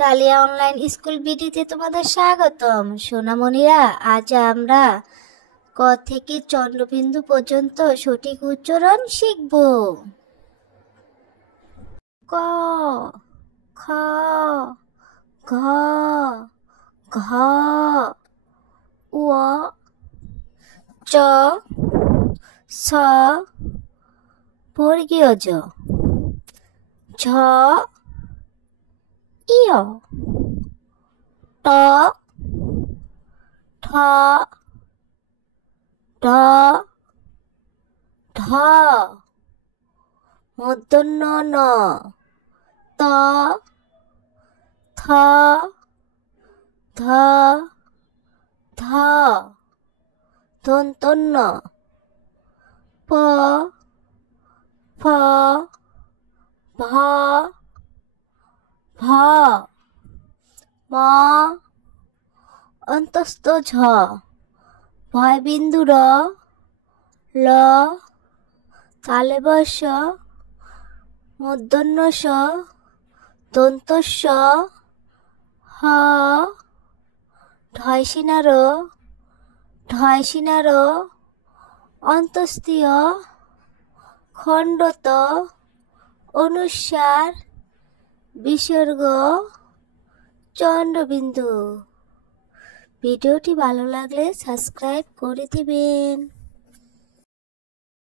Dahlia online school বিডিতে তোমাদের স্বাগতম। সোনামণিরা, আজ আমরা ক থেকে চন্দ্রবিন্দু পর্যন্ত সঠিক উচ্চারণ শিখব। ক, খ, ঘ, ঘ, ও, চ, ছ, বর্গীয় জ, ঝ, ইয়, ট, ঠ, ড, ঢ, মূর্ধন্য ণ, ত, থ, ধ, ধ, দন্তন্য প, ফ, ভ, ভ, ম, অন্তস্থ ঝ, ভয়বিন্দু র, ল, তালব্য শ, মূর্ধন্য ষ, দন্ত স, হ, ঢয়সিনা র, অন্তস্তীয়, খণ্ডত, অনুস্বার, বিসর্গ, চন্দ্রবিন্দু। ভিডিওটি ভালো লাগলে সাবস্ক্রাইব করে দিবেন।